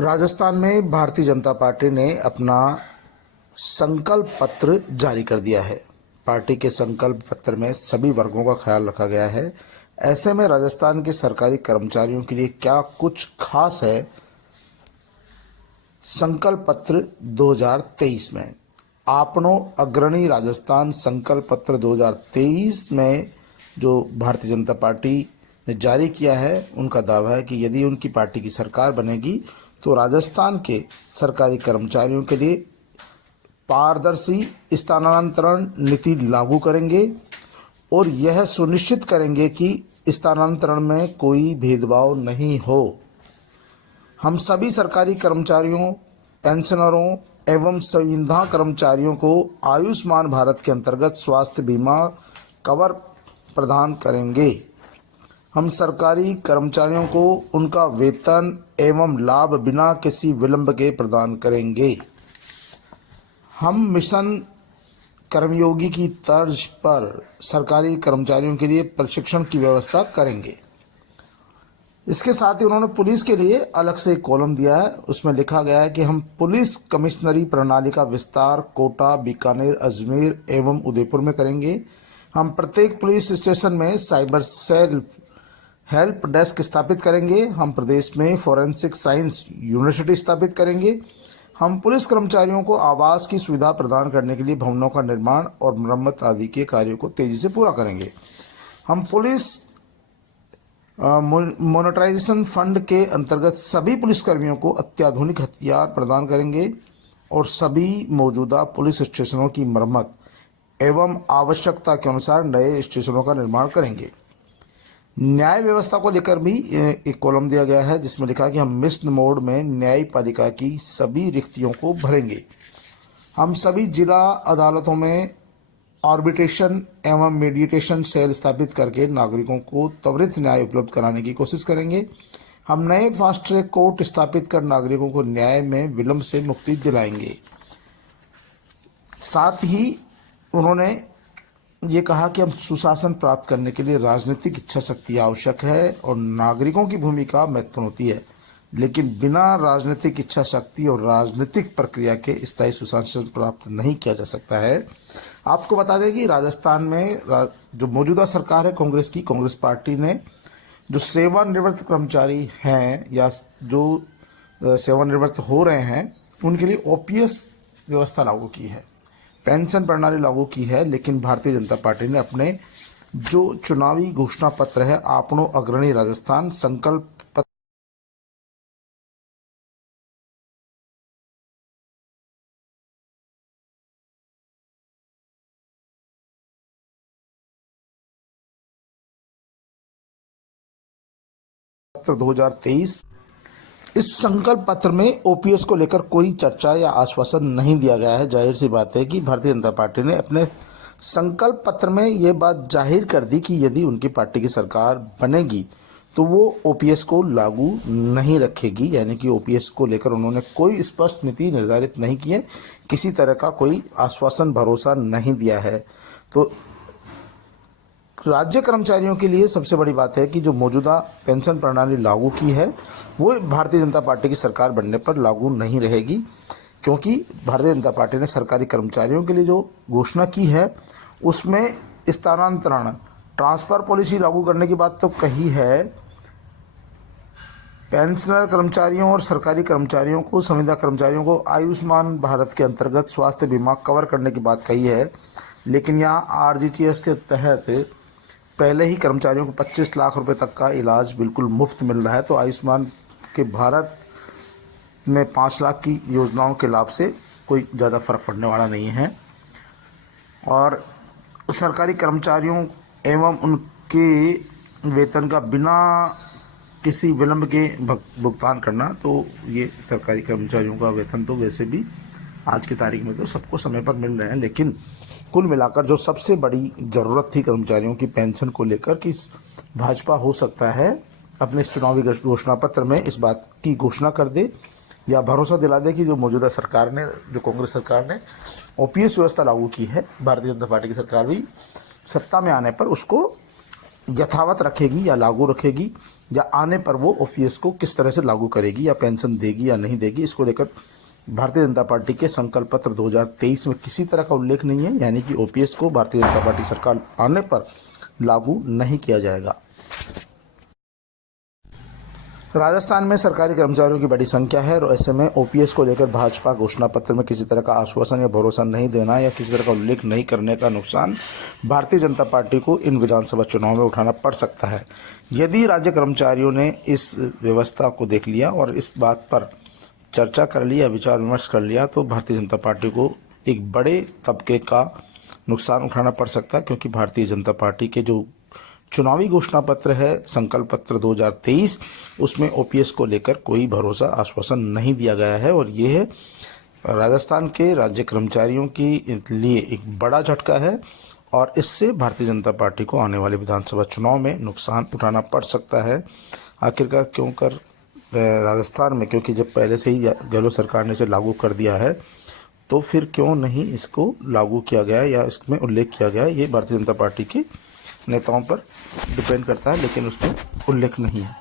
राजस्थान में भारतीय जनता पार्टी ने अपना संकल्प पत्र जारी कर दिया है। पार्टी के संकल्प पत्र में सभी वर्गों का ख्याल रखा गया है। ऐसे में राजस्थान के सरकारी कर्मचारियों के लिए क्या कुछ खास है संकल्प पत्र 2023 में। आपनो अग्रणी राजस्थान संकल्प पत्र 2023 में जो भारतीय जनता पार्टी ने जारी किया है, उनका दावा है कि यदि उनकी पार्टी की सरकार बनेगी तो राजस्थान के सरकारी कर्मचारियों के लिए पारदर्शी स्थानांतरण नीति लागू करेंगे और यह सुनिश्चित करेंगे कि स्थानांतरण में कोई भेदभाव नहीं हो। हम सभी सरकारी कर्मचारियों, पेंशनरों एवं संविदा कर्मचारियों को आयुष्मान भारत के अंतर्गत स्वास्थ्य बीमा कवर प्रदान करेंगे। हम सरकारी कर्मचारियों को उनका वेतन एवं लाभ बिना किसी विलंब के प्रदान करेंगे। हम मिशन कर्मयोगी की तर्ज पर सरकारी कर्मचारियों के लिए प्रशिक्षण की व्यवस्था करेंगे। इसके साथ ही उन्होंने पुलिस के लिए अलग से एक कॉलम दिया है। उसमें लिखा गया है कि हम पुलिस कमिश्नरी प्रणाली का विस्तार कोटा, बीकानेर, अजमेर एवं उदयपुर में करेंगे। हम प्रत्येक पुलिस स्टेशन में साइबर सेल हेल्प डेस्क स्थापित करेंगे। हम प्रदेश में फॉरेंसिक साइंस यूनिवर्सिटी स्थापित करेंगे। हम पुलिस कर्मचारियों को आवास की सुविधा प्रदान करने के लिए भवनों का निर्माण और मरम्मत आदि के कार्यों को तेजी से पूरा करेंगे। हम पुलिस मोनेटाइजेशन फंड के अंतर्गत सभी पुलिसकर्मियों को अत्याधुनिक हथियार प्रदान करेंगे और सभी मौजूदा पुलिस स्टेशनों की मरम्मत एवं आवश्यकता के अनुसार नए स्टेशनों का निर्माण करेंगे। न्याय व्यवस्था को लेकर भी एक कॉलम दिया गया है जिसमें लिखा है कि हम मिशन मोड में न्यायपालिका की सभी रिक्तियों को भरेंगे। हम सभी जिला अदालतों में आर्बिट्रेशन एवं मेडिएशन सेल स्थापित करके नागरिकों को त्वरित न्याय उपलब्ध कराने की कोशिश करेंगे। हम नए फास्ट ट्रैक कोर्ट स्थापित कर नागरिकों को न्याय में विलंब से मुक्ति दिलाएंगे। साथ ही उन्होंने ये कहा कि हम सुशासन प्राप्त करने के लिए राजनीतिक इच्छा शक्ति आवश्यक है और नागरिकों की भूमिका महत्वपूर्ण होती है, लेकिन बिना राजनीतिक इच्छा शक्ति और राजनीतिक प्रक्रिया के स्थायी सुशासन प्राप्त नहीं किया जा सकता है। आपको बता दें कि राजस्थान में जो मौजूदा सरकार है कांग्रेस पार्टी ने जो सेवानिवृत्त कर्मचारी हैं या जो सेवानिवृत्त हो रहे हैं उनके लिए ओपीएस व्यवस्था लागू की है, पेंशन प्रणाली लागू की है। लेकिन भारतीय जनता पार्टी ने अपने जो चुनावी घोषणा पत्र है आपनो अग्रणी राजस्थान संकल्प पत्र 2023, इस संकल्प पत्र में ओपीएस को लेकर कोई चर्चा या आश्वासन नहीं दिया गया है। जाहिर सी बात है कि भारतीय जनता पार्टी ने अपने संकल्प पत्र में ये बात जाहिर कर दी कि यदि उनकी पार्टी की सरकार बनेगी तो वो ओपीएस को लागू नहीं रखेगी, यानी कि ओपीएस को लेकर उन्होंने कोई स्पष्ट नीति निर्धारित नहीं की है, किसी तरह का कोई आश्वासन भरोसा नहीं दिया है। तो राज्य कर्मचारियों के लिए सबसे बड़ी बात है कि जो मौजूदा पेंशन प्रणाली लागू की है वो भारतीय जनता पार्टी की सरकार बनने पर लागू नहीं रहेगी, क्योंकि भारतीय जनता पार्टी ने सरकारी कर्मचारियों के लिए जो घोषणा की है उसमें स्थानांतरण ट्रांसफर पॉलिसी लागू करने की बात तो कही है। पेंशनर कर्मचारियों और सरकारी कर्मचारियों को, संविदा कर्मचारियों को आयुष्मान भारत के अंतर्गत स्वास्थ्य बीमा कवर करने की बात कही है। लेकिन यहाँ आरजीटीएस के तहत पहले ही कर्मचारियों को 25 लाख रुपए तक का इलाज बिल्कुल मुफ्त मिल रहा है, तो आयुष्मान के भारत में 5 लाख की योजनाओं के लाभ से कोई ज़्यादा फर्क पड़ने वाला नहीं है। और सरकारी कर्मचारियों एवं उनके वेतन का बिना किसी विलंब के भुगतान करना, तो ये सरकारी कर्मचारियों का वेतन तो वैसे भी आज की तारीख में तो सबको समय पर मिल रहे हैं, लेकिन कुल मिलाकर जो सबसे बड़ी ज़रूरत थी कर्मचारियों की पेंशन को लेकर कि भाजपा हो सकता है अपने इस चुनावी घोषणा पत्र में इस बात की घोषणा कर दे या भरोसा दिला दे कि जो मौजूदा सरकार ने, जो कांग्रेस सरकार ने ओपीएस व्यवस्था लागू की है, भारतीय जनता पार्टी की सरकार भी सत्ता में आने पर उसको यथावत रखेगी या लागू रखेगी, या आने पर वो ओपीएस को किस तरह से लागू करेगी या पेंशन देगी या नहीं देगी, इसको लेकर भारतीय जनता पार्टी के संकल्प पत्र 2023 में किसी तरह का उल्लेख नहीं है। यानी कि ओपीएस को भारतीय जनता पार्टी सरकार आने पर लागू नहीं किया जाएगा। राजस्थान में सरकारी कर्मचारियों की बड़ी संख्या है और ऐसे में ओपीएस को लेकर भाजपा घोषणा पत्र में किसी तरह का आश्वासन या भरोसा नहीं देना या किसी तरह का उल्लेख नहीं करने का नुकसान भारतीय जनता पार्टी को इन विधानसभा चुनाव में उठाना पड़ सकता है। यदि राज्य कर्मचारियों ने इस व्यवस्था को देख लिया और इस बात पर चर्चा कर लिया, विचार विमर्श कर लिया, तो भारतीय जनता पार्टी को एक बड़े तबके का नुकसान उठाना पड़ सकता है, क्योंकि भारतीय जनता पार्टी के जो चुनावी घोषणा पत्र है संकल्प पत्र 2023, उसमें ओपीएस को लेकर कोई भरोसा आश्वासन नहीं दिया गया है। और ये है राजस्थान के राज्य कर्मचारियों के लिए एक बड़ा झटका है और इससे भारतीय जनता पार्टी को आने वाले विधानसभा चुनाव में नुकसान उठाना पड़ सकता है। आखिरकार क्यों कर राजस्थान में, क्योंकि जब पहले से ही गहलोत सरकार ने इसे लागू कर दिया है तो फिर क्यों नहीं इसको लागू किया गया या इसमें उल्लेख किया गया, ये भारतीय जनता पार्टी के नेताओं पर डिपेंड करता है, लेकिन उसमें उल्लेख नहीं है।